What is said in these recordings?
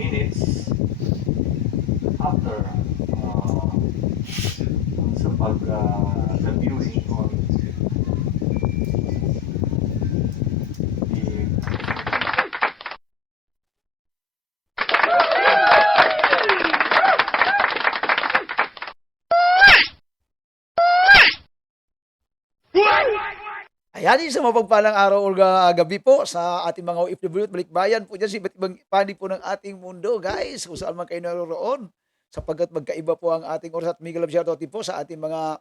minutes after sa pag-reviewing on the Ayan, isang mapagpalang araw o gabi po sa ating mga OFW at balikbayan po dyan sa iba't ibang panig po ng ating mundo, guys, kung saan man kayo naroroon. Sapagkat magkaiba po ang ating oras at mega love shoutout din po sa ating mga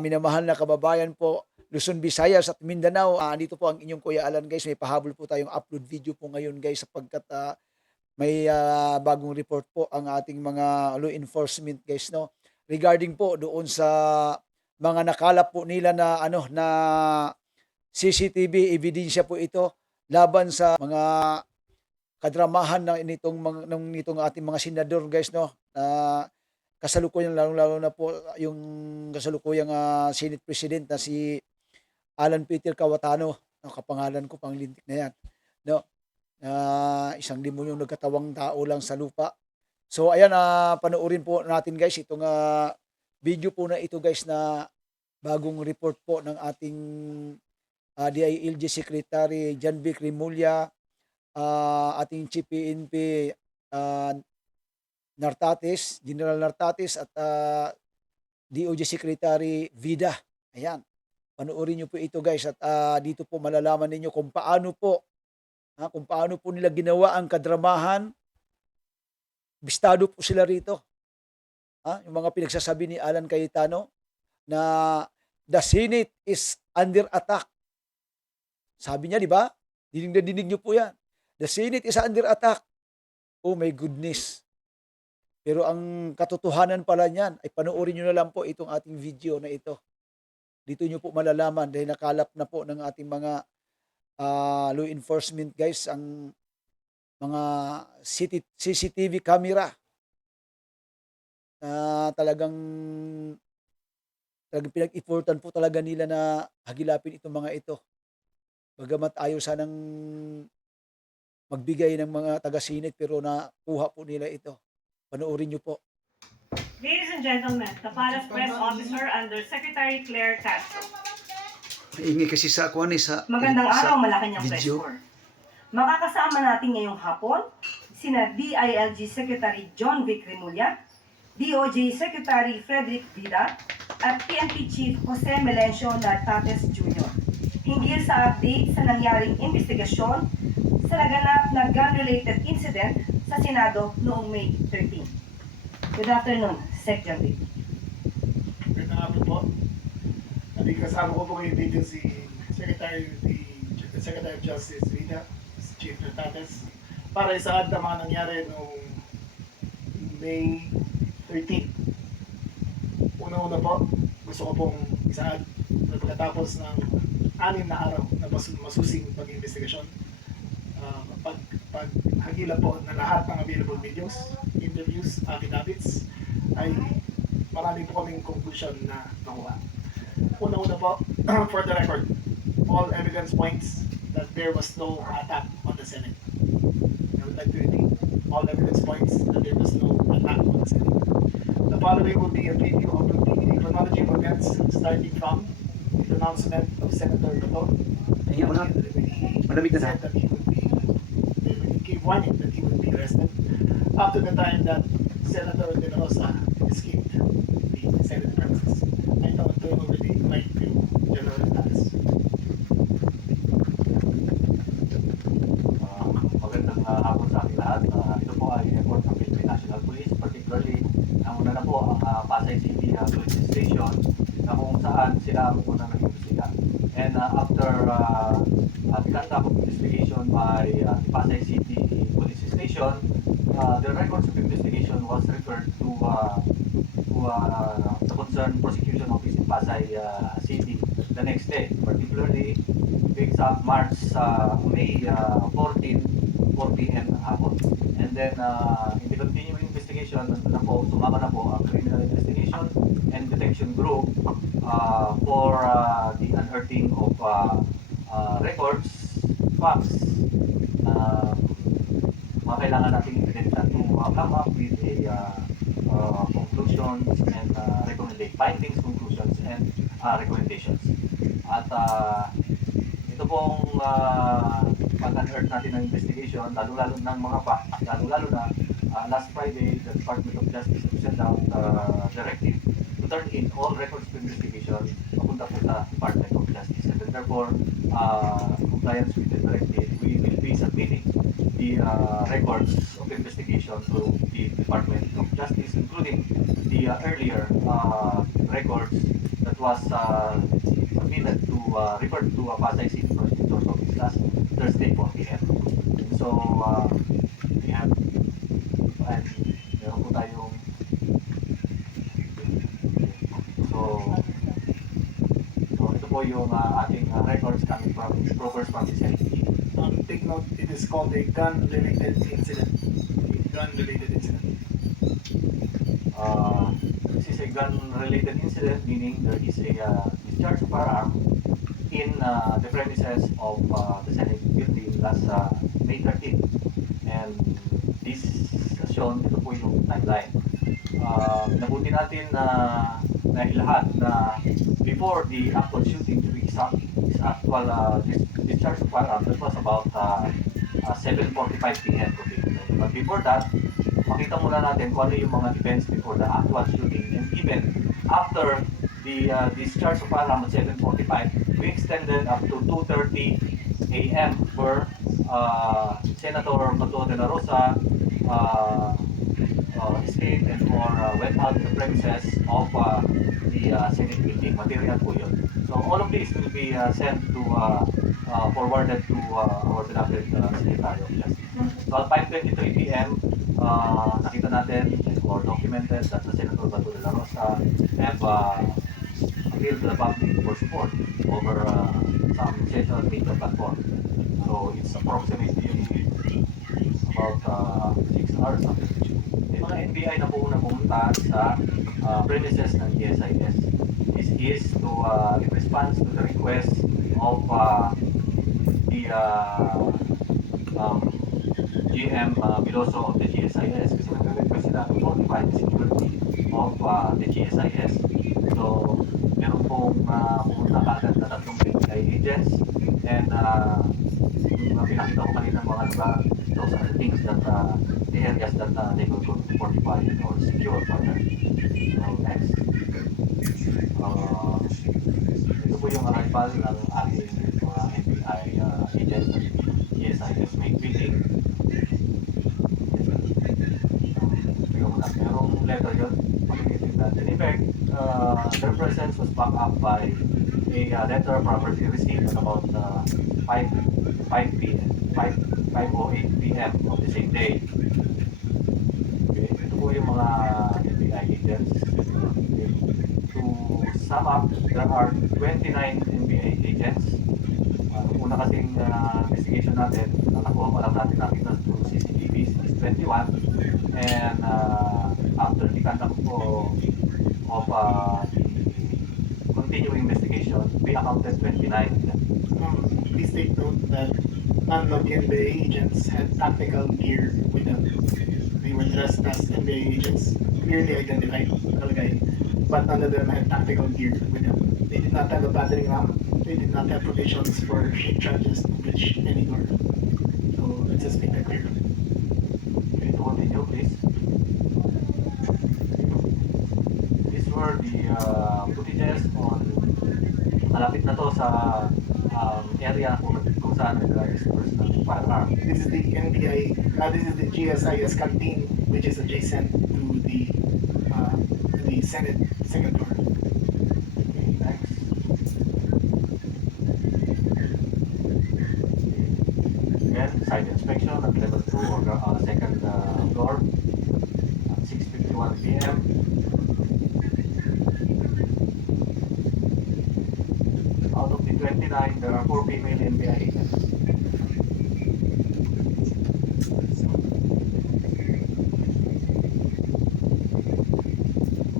minamahal na kababayan po, Luzon, Visayas at Mindanao. Dito po ang inyong Kuya Alan, guys. May pahabol po tayong upload video po ngayon, guys, sapagkat may bagong report po ang ating mga law enforcement, guys, no? Regarding po doon sa mga nakalap po nila na na CCTV ebidensya po ito laban sa mga kadramahan nitong ating mga senador, guys, no, na kasalukuyan, lalong-lalo na po yung kasalukuyang Senate President na si Alan Peter Cayetano, ang kapangalan ko panglintik na yan, no, isang demonyong nagkatawang tao lang sa lupa. So ayan, panoorin po natin, guys, itong video po na ito, guys, na bagong report po ng ating DILG Secretary John Vic Rimulya, ating Chief PNP Nartates, General Nartates at DOJ Secretary Vida. Ayan, panoorin niyo po ito, guys, at dito po malalaman ninyo kung paano po nila ginawa ang kadramahan. Bistado po sila rito. Yung mga pinagsasabi ni Alan Cayetano na the Senate is under attack. Sabi niya, di ba? Dinig na dinig niyo po yan. The Senate is under attack. Oh my goodness. Pero ang katotohanan pala niyan ay panoorin niyo na lang po itong ating video na ito. Dito niyo po malalaman dahil nakalap na po ng ating mga law enforcement, guys, ang mga CCTV camera na talagang pinag-effortan po talaga nila na hagilapin itong mga ito. Bagamat ayaw sanang magbigay ng mga taga-Senate pero nakuha po nila ito. Panoorin niyo po. Ladies and gentlemen, the Palace Press Officer under Secretary Claire Castro. Ingay kasi sa ako sa Magandang araw, Malacanang Press video. Corps. Makakasama natin ngayong hapon sina DILG Secretary John Vic Rimulya, DOJ Secretary Frederick Vida, at PNP Chief Jose Melencio Nartates Jr. hinggil sa update sa nangyaring investigasyon sa naganap na gun-related incident sa Senado noong May 13. Good afternoon, Sec. John Vic. Magandang hapon po. Kasama ko po ngayon dito si Secretary of Justice Vida, si Chief Nartates, para isaad na mga nangyari noong May 13. Una-una po, gusto ko pong isaad na pagkatapos ng 6 na araw na masusing pag-investigasyon, paghagila po na lahat ng available videos, interviews, affidavits, ay marami po kaming conclusion na nakuha. Una-una po, for the record, all evidence points that there was no attack on the Senate. I would like to repeat, all evidence points that there was no attack on the Senate. The following will be a preview of the chronology of events starting from the announcement of Senator Bato. Malamig na Said that he would be, they gave warning that he would be arrested up to the time that Senator De La Rosa escaped the Senate premises. I thought to over the mic to General Nartates. magandang hapon sa ating lahat. Ito po ay report ng Philippine National Police, particularly ang una na po ang Pasay City Police Station na kung saan sila ang unang nag-imbestiga. And after the conduct of investigation by Pasay City Police Station, the records of investigation was referred to the concerned prosecution office in Pasay City the next day, particularly exact May 14, 4 p.m. hapon. And then in the continuing investigation, sumama na po ang criminal investigation and detection group for the unearthing of records, facts, kailangan nating ebidensya to come up with a conclusions and findings, conclusions, and recommendations. At ito pong pag-unearth natin ng investigation, lalo-lalo ng mga facts, lalo-lalo na last Friday, the Department of Justice sent out directive to turn in all records of investigation papunta po sa Department of Justice. And therefore, compliance with the directive, we will be submitting the records of investigation to the Department of Justice, including the earlier records that was submitted to referred to Pasay City Prosecutor's Office last Thursday 4 p.m. So, we have and meron po tayong so ito po yung ating records coming from Proverbs from the city. Take note, it is called a gun-related incident. A gun-related incident. This is a gun-related incident, meaning there is a discharge of firearm in the premises of the Senate building last May 13. And this is shown, ito po yung timeline. Nabuti natin na ilahat na before the actual shooting to be exact, is actual discharge of firearm, that was about 7:45 p.m. But before that, makita muna natin kung ano yung mga events before the actual shooting. And even after the discharge of firearm at 7:45, we extended up to 2:30 a.m. where Senator Bato de la Rosa escaped and or went out the premises of the Senate building. Material po yun. So all of this will be sent to forwarded to our beloved Secretary of Justice. So at 5:23 p.m., nakita natin or documented that the Senator Bato de la Rosa have appealed to the public for support over some social media platform. So it's approximately about 6 hours after the shooting. May mga NBI na po na pumunta sa premises ng GSIS. This is to in response to the request of the GM Biloso of the GSIS, kasi nag-request sila to modify the security of the GSIS. So, meron pong pumunta kaagad na 3 NBI agents, and yung pinakita ko kanina mga lugar, those are the things that the areas that they will go to fortify or secure further. So, next. Ito po yung arrival ng ating mga NBI agents at GSIS main building. Merong letter yun. In effect, their presence was backed up by a letter properly received at about 5:08 p.m. of the same day. Okay. Ito po yung mga NBI agents. Okay. To sum up, there are 29 NBI agents. Una kasing investigation natin, nakuha pa lang natin nakita through CCTVs is 21. And after the conduct of the continuing investigation, we accounted 29 of them. Please take note that none of the NBA agents had tactical gear with them. They were dressed as NBA agents, clearly identified, nakalagay, but none of them had tactical gear with them. They did not have a battering ram. They did not have provisions for shape charges to breach any door. So let's just make that clear. Okay, to continue, please. These were the footages on malapit na to sa area kung saan nag-disperse ng firearm. This is the NBI, this is the GSIS canteen, which is adjacent to the Senate second floor. Okay, next. Again, site inspection at level 2 or second floor at 6:51 p.m. Out of the 29, there are 4 female NBI agents.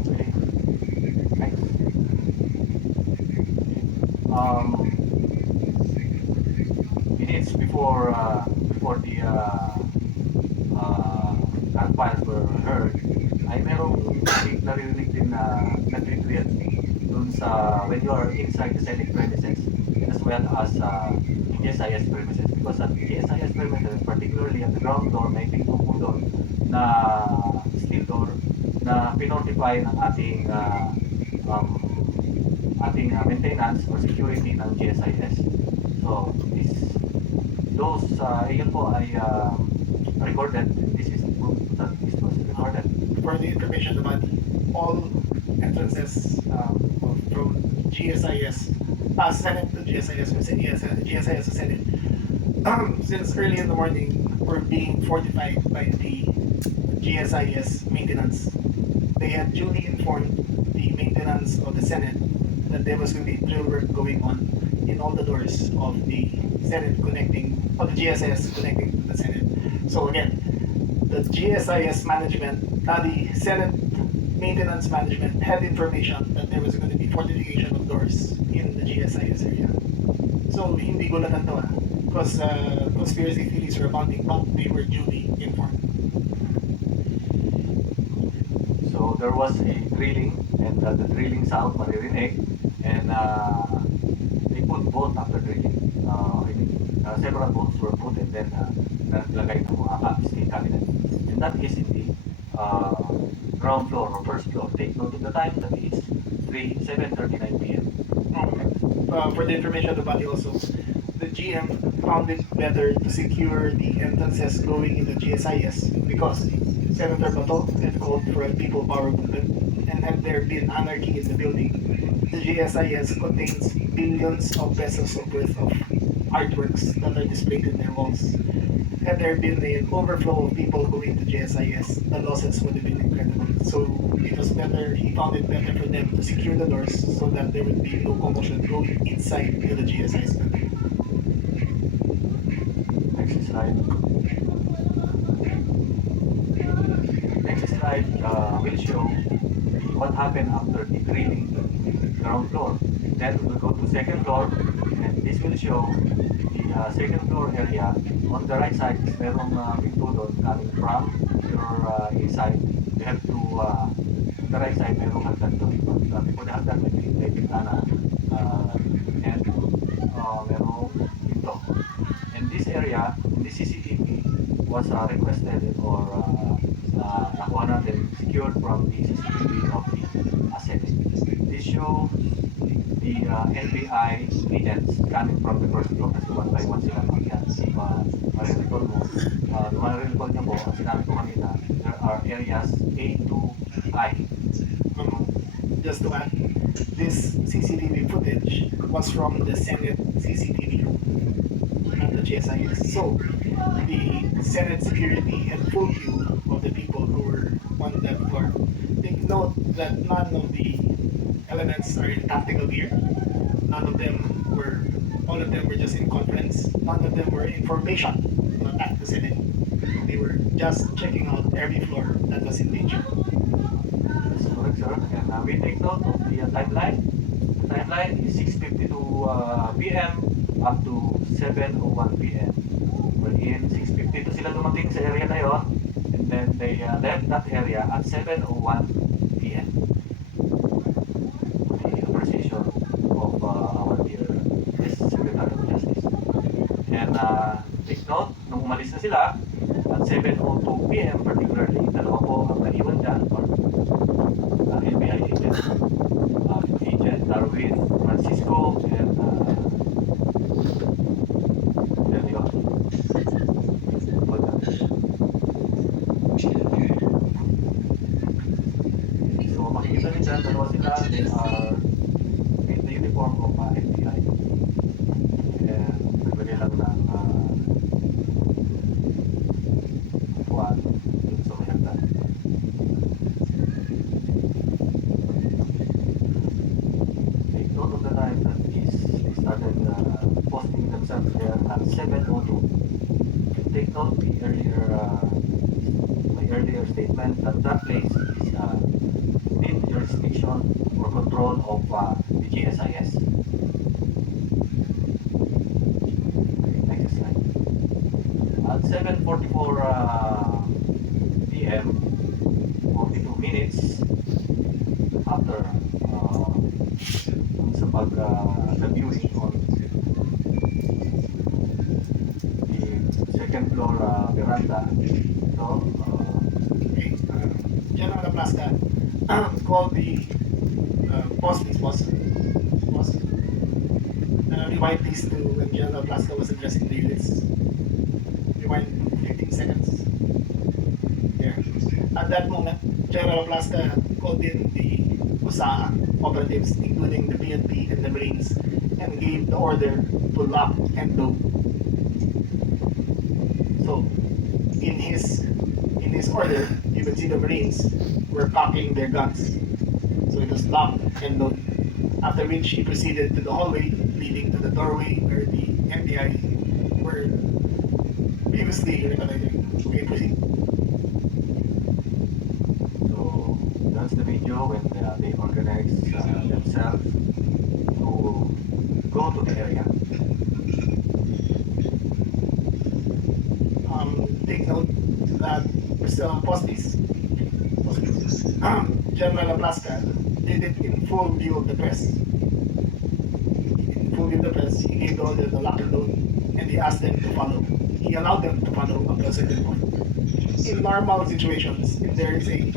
Okay. Next. Minutes before the files were heard, ay merong naririnig din na nag-retreat dun sa when you are inside the Senate premises as well as GSIS premises. Because at GSIS premises, particularly at the ground floor, may pinto po doon na steel door na pinotify ng ating maintenance or security ng GSIS. So, those, yun po ay recorded. This is proof that this was recorded. For the information about all entrances from GSIS, Senate to GSIS, GSIS to Senate, since early in the morning, were being fortified by the GSIS maintenance. They had duly informed the maintenance of the Senate that there was going to be drill work going on in all the doors of the Senate of the GSIS connecting to the Senate. So again, the GSIS management, the Senate maintenance management had information that there was going to be fortification of doors in the GSIS area. So hindi gulatan to because conspiracy theories were mounting, but they were duly informed. So there was a drilling, and the drilling sound maririnig, and they put bolt after drilling. Several bolts were put, and then naglagay ng mga steel cabinet. And that is in the ground floor or first floor. Take note of the time, that is 7:39 p.m. For the information of the body also, the GM found it better to secure the entrances going in the GSIS because Senator Bato had called for a people power movement, and had there been anarchy in the building, the GSIS contains billions of pesos worth of artworks that are displayed in their walls. Had there been an overflow of people going to GSIS, the losses would have been incredible. So it was better, he found it better for them to secure the doors so that there would be no commotion going inside to the GSIS building. Next slide. Next slide will show what happened after the drilling ground floor. Then we will go to second floor, and this will show the second floor area. On the right side is merong pinto doon coming from your inside. You have to, on the right side merong hagdan doon. Before the hagdan may bintana, and merong pinto. And this area, this CCTV was requested or nakuha natin, secured from the CCTV of the Senate. This shows the NBI agents coming from the first floor kasi one by one sila mag-yan. Marirecall mo, marirecall niyo po, ang sinabi ko kanina, there are areas A to I. Just to add, this CCTV footage was from the Senate CCTV room, not the GSIS. So, the Senate security had full view of the people who were on that floor. Take note that none of the elements are in tactical gear. All of them were just in conference. None of them were in formation to attack the Senate. They were just checking out every floor that was in danger. That's correct, sir. And we take note of the timeline. The timeline is 6:52 p.m. up to 7:01 p.m. Wherein 6:52 sila dumating sa area na yon, and then they left that area at 7:01 p.m. The appreciation of our dear Secretary of Justice. And take note, nung umalis na sila at 7:02 p.m. particularly, dalawa po ang naiwan dyan, or NBI agent, Darwin, Francisco, and Leon. So makikita niyo dyan, dalawa sila, they are in the uniform of NBI. And nagbigay lang ng buwan dun sa may hagdan. Take note of the time that they started posting themselves there at 7:02. Take note the my earlier statement that that place is within the jurisdiction or control of the GSIS. Okay, next slide. At 7:44 p.m., about the viewing on the second floor veranda. So, Okay. General Aplaska called the boss, please, boss. Rewind please to when General Aplaska was addressing the units. Rewind 15 seconds. There. At that moment, General Aplaska called in the USAA operatives, including the PNP and the Marines, and gave the order to lock and load. So, in his order, you can see the Marines were cocking their guns. So it was lock and load. After which he proceeded to the hallway leading to the doorway where the NBI were previously recognizing. Okay, proceed. so that's the video when they organize themselves to go to the area. Take note that Postis, General Aplaska did it in full view of the press. In full view of the press, he gave the order to lock and load, and he asked them to follow. He allowed them to follow up to a certain point. In normal situations, if there is a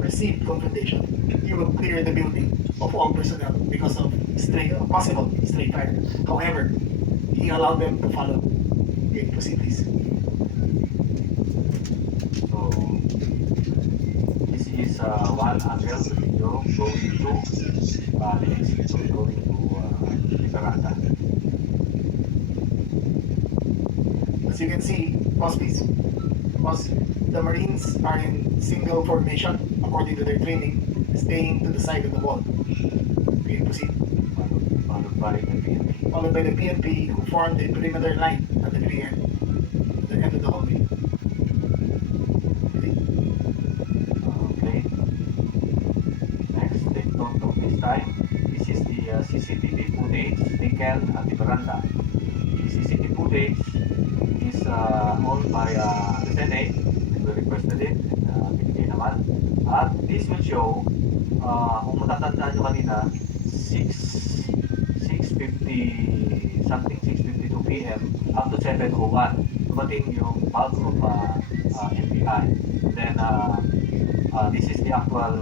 perceived confrontation, you will clear the building of all personnel because of possible stray fire. However, he allowed them to follow. Okay, proceed please. So this is one angle video going to the exit, so going to the veranda. As you can see, the Marines are in single formation according to their training, staying to the side of the wall. Okay, proceed. Followed by the PNP. Followed by the PNP who formed a perimeter line at the very end, at the end of the hallway. Proceed. Okay. Next, take note of this time. This is the CCTV footage taken at the veranda. The CCTV footage is owned by the Senate, and we requested it, and binigay naman. At this will show, kung matatandaan nyo kanina, 6:50 something, 6:52 p.m. up to 7:01, dumating yung bulk of NBI. Then, this is the actual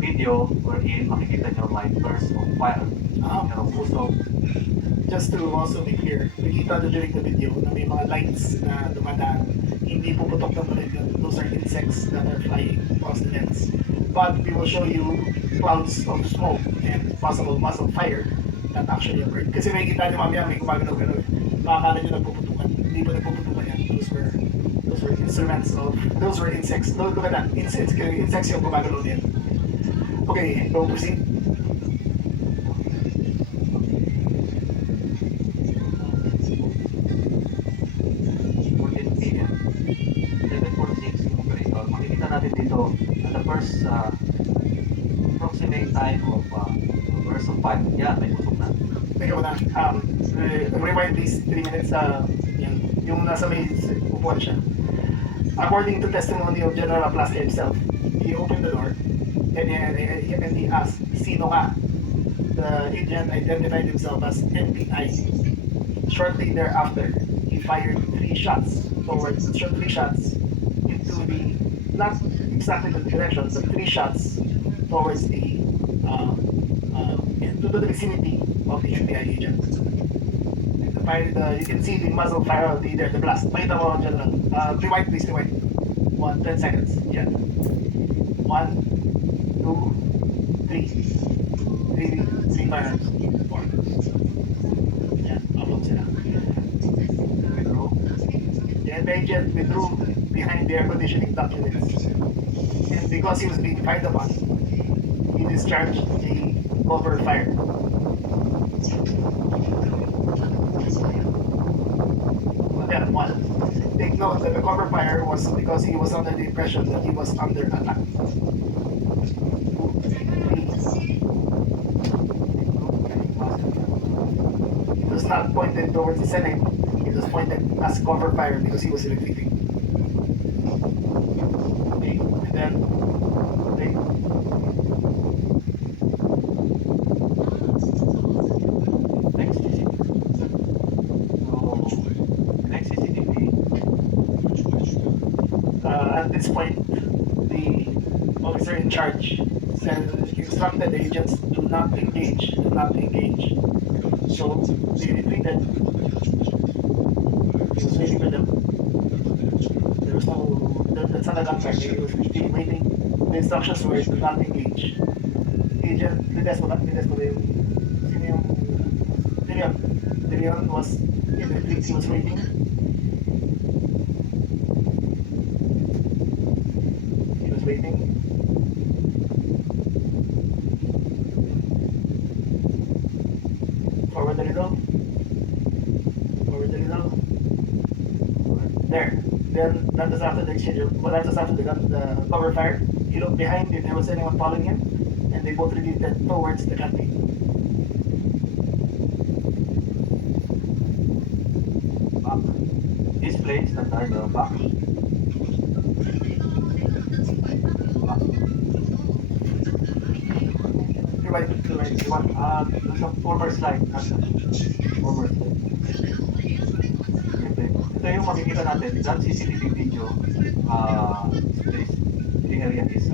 video wherein makikita nyo may burst of fire. Merong puso. Just to also be clear, nakita nyo during the video na may mga lights na dumadaan. Hindi puputok ng paligid. Those are insects that are flying across the lens. But we will show you clouds of smoke and possible mass of fire that actually occurred. Kasi may kita nyo mamaya may gumagalaw-galaw eh. Makakala nyo nagpuputukan. Hindi po nagpuputukan yan. Those were instruments of, those were insects. Look at that. Insects yung gumagalaw din. Okay, go proceed. 14 p.m. 7:46 yung operator. Makikita natin dito at the first approximate time of burst of fire. Yan, may pusok na. Teka muna. Rewind please 3 minutes. Yung nasa may upuan siya. According to testimony of General Aplaska himself, he opened the door and he asked, "Sino ka?" The agent identified himself as NPI. Shortly thereafter, he fired 3 shots into the, not exactly the direction, but 3 shots towards into the vicinity of the NPI agent. You can see the muzzle fire of the blast. Pakita mo, General. Rewind, please, rewind. 10 seconds. Yan. 1, 2, 3. 3 firearms. 4. Yan, upload sila. Withdraw. The agent withdrew behind the air conditioning duct units. And because he was being fired upon, he discharged a cover fire. Then one. Take note that the cover fire was because he was under the impression that he was under attack. 2, 3. It was not pointed towards the Senate. It was pointed as cover fire because he was retreating. Okay, and then okay. At this point, the officer in charge instructed the agents to not engage, do not engage. So they retreated. He was waiting for them. There was no, that's not a gunfire. He was really waiting. The instructions were to not engage. Agent, Ledesma yung, sino yung, De Leon was in the retreat. He was waiting. He was waiting. Forward a little. Forward a little. There. Then that was after the exchange. Well, that was after the cover fire. He looked behind if there was anyone following him, and they both retreated towards the canteen. Back. This place that are the back. Back. There's a former slide. Former slide. Ito yung makikita natin. That CCTV video place. The area is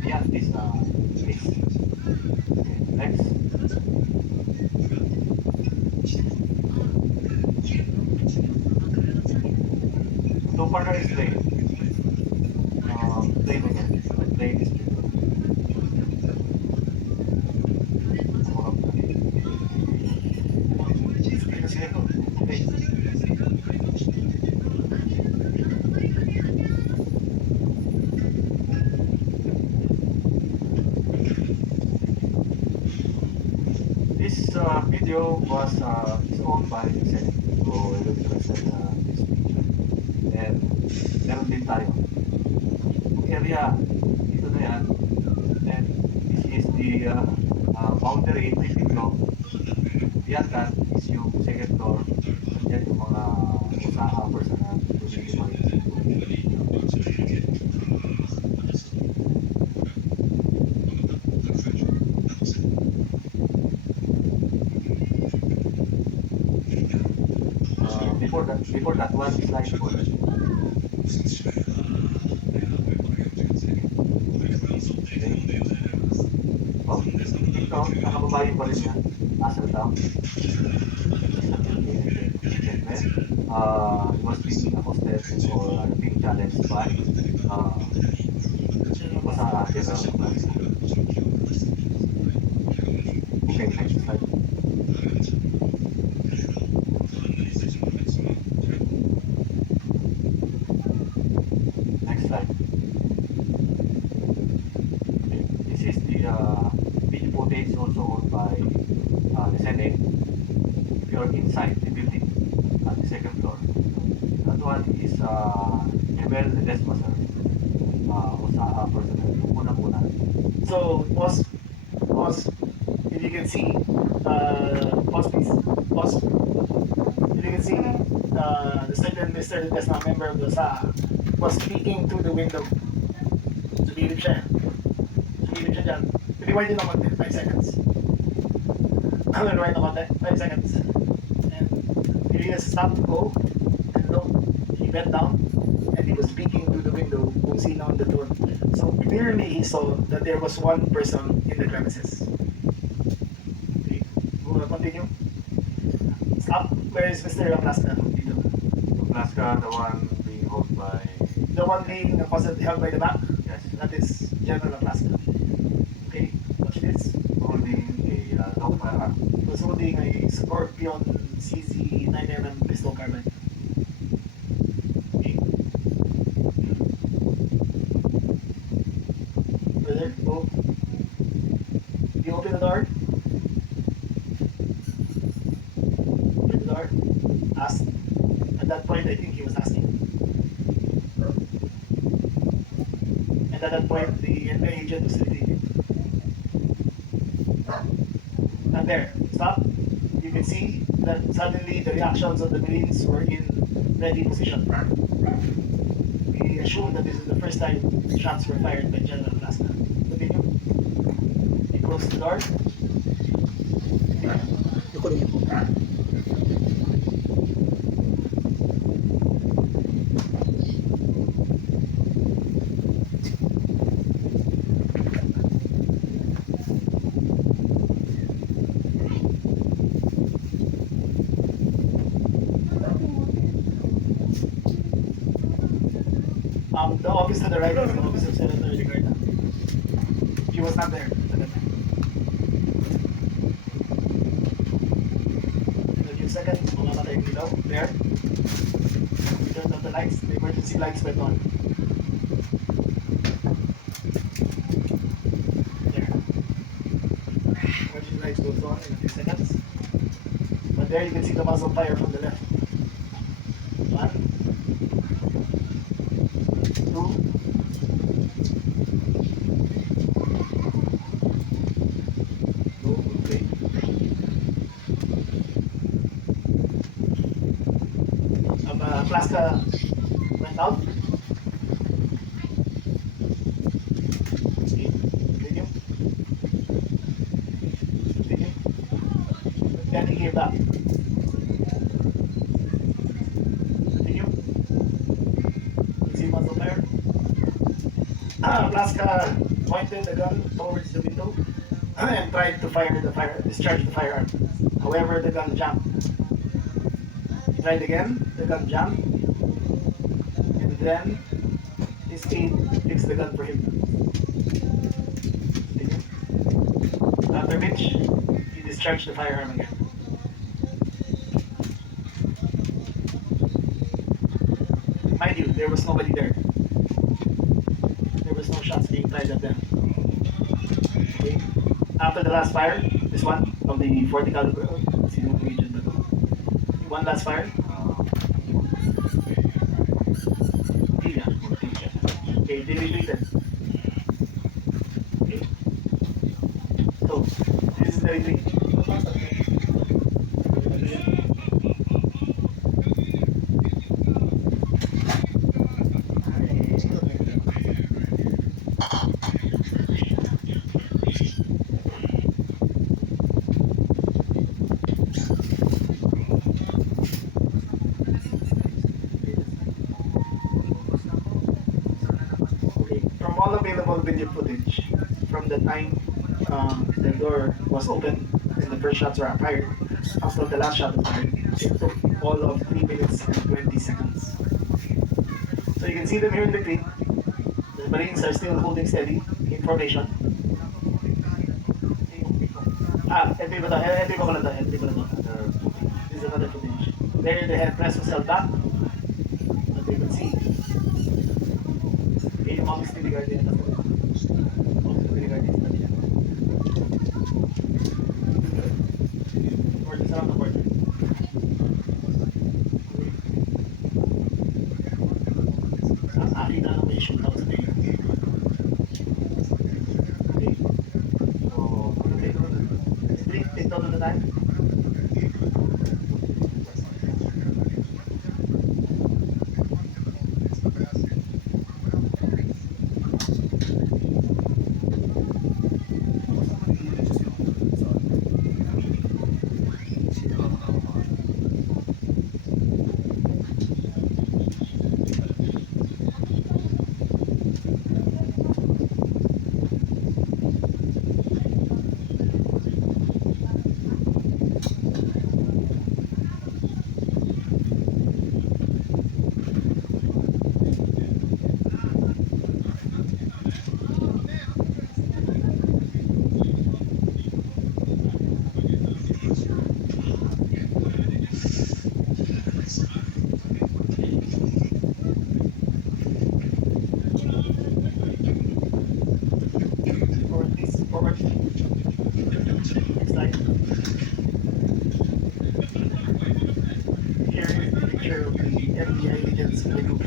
beyond this place. Okay, next. So partner is play. Play again. Play is this video was is owned by the Senate. So I will present this picture. And meron din tayo. Yung area, ito na yan. And this is the boundary between law. Yan that is yung second floor. Yan yung mga usaha na before that one slide before that. Oh, ito, nakababayin pa rin yan. Asal down. Was being accosted or being challenged by sa general class. Okay, next slide. Next slide. Okay. This is the video footage also owned by the Senate. We are inside the building at the second floor. That one is Jebel Ledesma, sir. Usaha personal. Yung unang-una. So, pause, if you can see, pause please, pause. If you can see, the second Mr. Ledesma, member of the SA, was speaking through the window. Sumilip siya. Sumilip siya dyan. Rewind din ng konti, 5 seconds. Rewind ng konti, 5 seconds. And he just stopped to go, and look, he bent down, and he was speaking through the window kung sino on the throne. So clearly he saw that there was one person in the premises. Okay, we'll continue. Stop. Where is Mr. Laplaska? Dito. Alaska, the one being held by, The one being held by the back? yes, That is General Laplaska. Okay, watch this. holding a long firearm. He was holding a Scorpion CZ 9mm pistol carbine. Okay. Further, go. You open the door. Open the door. Ask. At that point, I think he was asking. And at that point, the NPI agent was retreating. And there, stop. You can see that suddenly the reactions of the Marines were in ready position. We assume that this is the first time shots were fired by General Alaska. Continue. He closed the door. Lukulong niyo po. The office to the right is the office of Senator Ricardo. He was not there at that time. In a few seconds, mamamatay yung ilaw. There. We turned on the lights. The emergency lights went on. There. Emergency lights goes on in a few seconds. But there you can see the muzzle fire from the left. 1, 2, 3. Plaska went out. Okay, continue. Continue. Then he gave up. Continue. See muzzle fire. Plaska pointed the gun towards the window and tried to discharge the firearm. However, the gun jammed. He tried again, the gun jammed, and then his aide fixed the gun for him. Continue. After which, he discharged the firearm again. Mind you, there was nobody there. There was no shots being fired at them. Okay. After the last fire, this one of the 40 caliber, region, one last fire. Okay, they retreated. Okay. So, this is the retreat. From all available video footage, from the time the door was open and the first shots were fired until the last shot was fired, it took all of 3 minutes and 20 seconds. So you can see them here in the clip. The Marines are still holding steady in formation. Ito iba to. This is another footage. There the head press was held back. But you can see. Okay, yung office ni Guardian. Office ni Guardian. Border, sarap na border. Akin na lang may shootout sa tayo. Okay. So, take note of the time. Forward, please. Forward. Next slide. Here is the picture of the FBI agents in the group.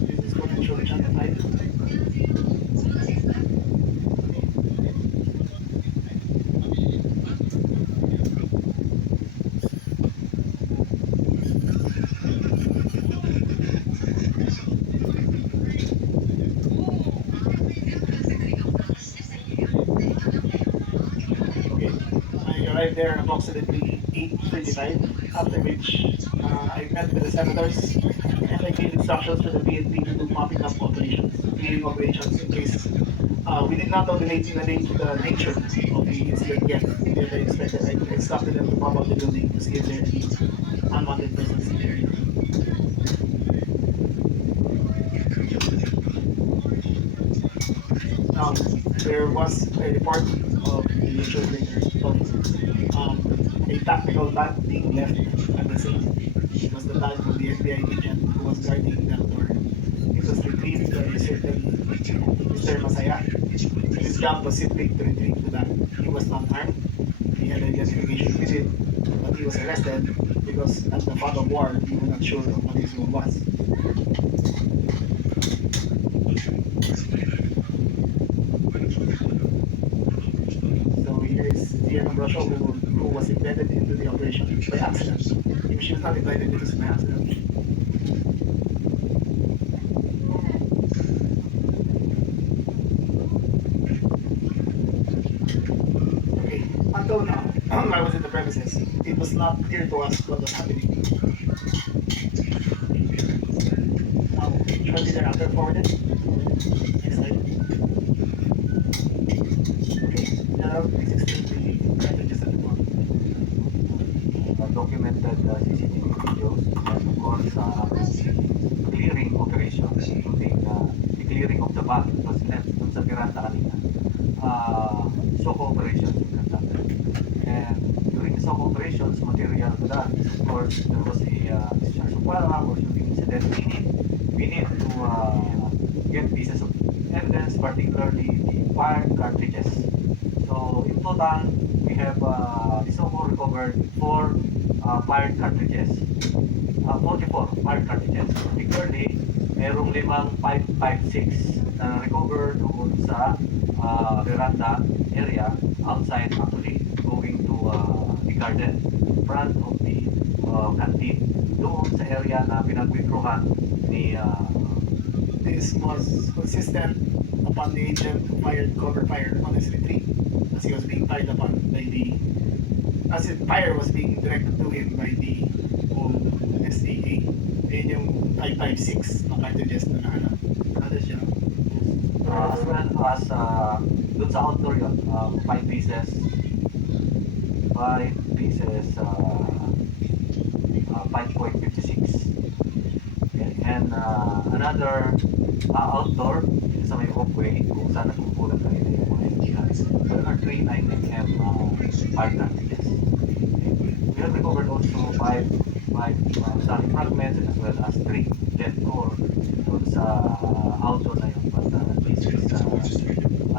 This is potentially justified. Okay, I arrived there approximately 8:35. after which I met with the senators and I gave instructions for the PNP to do mopping up operations, clearing operations in case we did not know the nature of the incident yet. Then I instructed them to mop up the building to see if there are any unwanted persons in the area. Now, there was a report of the nature of a tactical bag being left at the scene. It was the bag of the FBI agent who was guarding that door. It was retrieved by a certain Mr. Masaya. His job was simply to retrieve the bag. He was not armed. He had identification with it, but he was arrested because at the fog of war, we were not sure of what his role was. So here is Tia Ambrosio who was embedded into the operation by accident. If she was not invited, it was by accident. Okay, until now, I was in the premises. It was not clear to us what was happening. Shortly thereafter forwarded. Next slide. Okay, now please explain the messages at the bottom. Documented CCTV videos and of course clearing operations, including the clearing of the bag that was left dun sa Miranda kanina. SOCO operations were conducted. And during the SOCO operations, material to that, of course, there was a discharge of firearm or shooting incident. We need to get pieces of evidence, particularly the fired cartridges. So in total, we have the SOCO recovered 4 fired cartridges. 44 fired cartridges. Particularly, merong 5.56 na recover doon sa veranda area outside actually going to the garden front of the canteen doon sa area na pinag-withdrawhan ni This was consistent upon the agent who fired cover fire on his retreat as he was being tied upon by the as the fire was being directed to him by the SDA. Ayun yung type 6 na cartridges na nahanap. Others yun. as well as doon sa outdoor yun, 5 pieces 5.56. Okay. And another outdoor sa may walkway kung saan nagpupulan kanina yung mga NGIs. There are 3 9mm hard cartridges. Okay. We have recovered also 5 solid fragments as well as 3 lead core doon sa outdoor na yun. But this is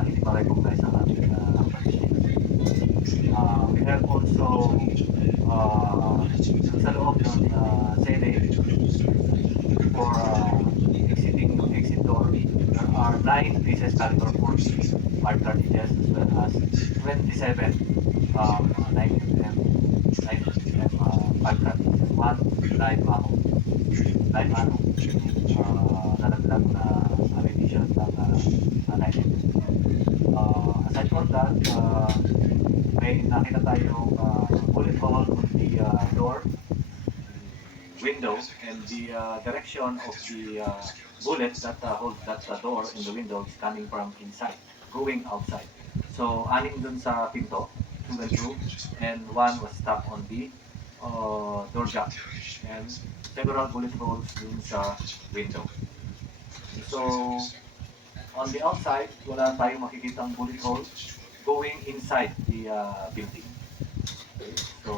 hindi ma-recognize ang ating appreciation. We have also sa loob ng sele for exiting yung exit door, there are 9 pieces caliber 40 hard cartridges as well as 27 9mm hard cartridges, 1 live ammo nalaglag na ammunition ng 9mm. Aside from that, may nakita tayong bullet hole on the door window, and the direction of the bullet that holds that door in the window is coming from inside, going outside. So, 6 dun sa pinto, 2 went through, and 1 was stuck on the door jack, and several bullet holes dun sa window. So, on the outside, wala tayong makikitang bullet holes going inside the building. Okay, so,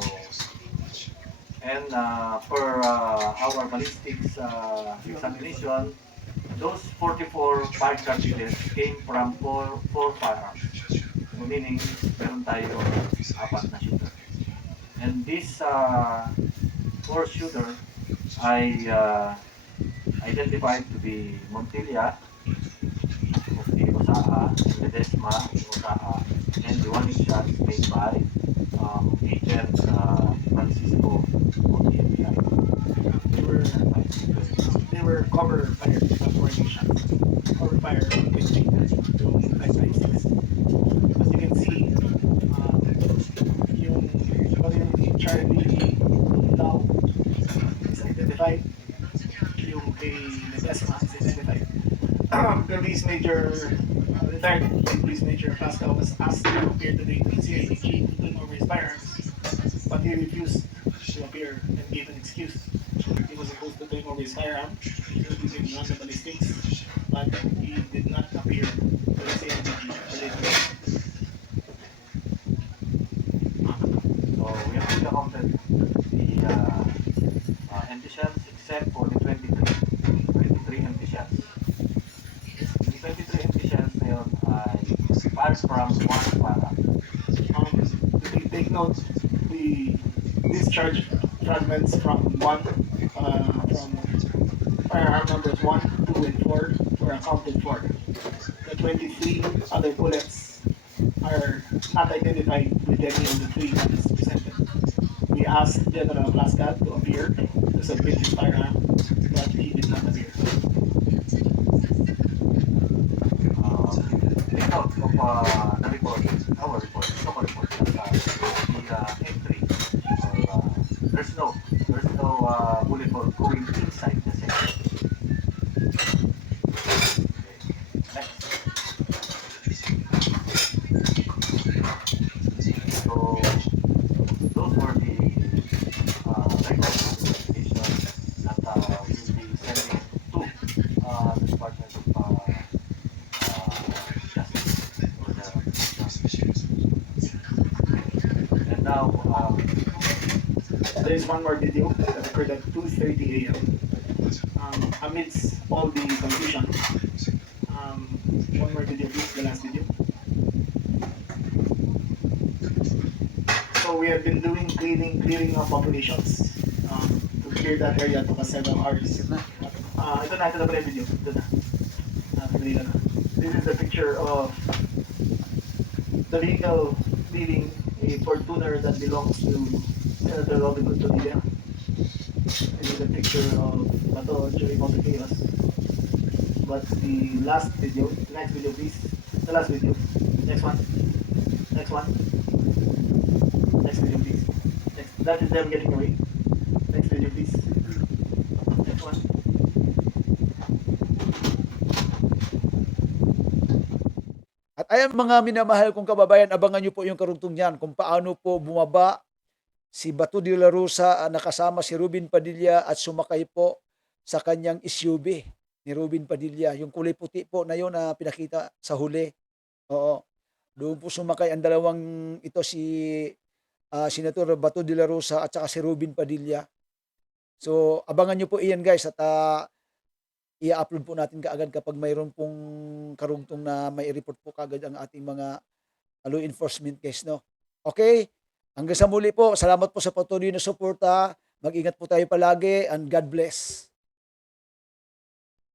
and for our ballistics examination, those 44 fired cartridges came from 4 firearms. So, meaning, meron tayo 4 na shooter. And this 4 shooter I identified to be Montilla of the Osaha, Ledesma of the Osaha, and the warning shots made by Agent Francisco of the FBI. They were cover fire, not warning shots. Cover fire with the 5.56. As you can see, yung Charlie the Decima is identified. Police Major, retired Police Major Pascal was asked to appear today to CIDG to turn over his firearms, but he refused to appear and gave an excuse. He was supposed to turn over his firearm, using run the ballistics, but he did not appear to the CIDG today. So we have fully accounted the empty shells except for the 23 empty shells. The 23 empty shells na yun ay fired from one firearm. To take note, the discharge fragments from from firearm numbers 1, 2, and 4 were accounted for. The 23 other bullets are not identified with any of the three that is presented. We asked General Pascal to appear to submit his firearm, but he did not appear. Take note of the report, our report, our report, that the entry, or there's no bullet hole going inside the section. Next. So those were the records of investigation that we will be sending to the Department of Justice or and now There is one more video that occurred at 2:30 a.m. Amidst all the confusion, one more video, please, the last video. So we have been doing clearing of populations to clear that area to several hours. Ito na pala yung video. Ito na. Sandali lang. This is the picture of the vehicle leaving a Fortuner that belongs to Senator Robin Hood Padilla. This is a picture of Bato during all the chaos. But the last video, next video please. The last video. Next one. Next one. Next video please. Next. That is them getting away. Next video please. Next one. At ayan mga minamahal kong kababayan, abangan nyo po yung karugtong niyan kung paano po bumaba si Bato de la Rosa nakasama si Robin Padilla at sumakay po sa kanyang SUV ni Robin Padilla. Yung kulay puti po na yun na pinakita sa huli. Oo. Doon po sumakay ang dalawang ito si Senator Bato de la Rosa at saka si Robin Padilla. So abangan nyo po iyan guys at i-upload po natin kaagad kapag mayroon pong karugtong na may report po kaagad ang ating mga law enforcement case, no? Okay? Hanggang sa muli po, salamat po sa patuloy na suporta. Mag-ingat po tayo palagi and God bless.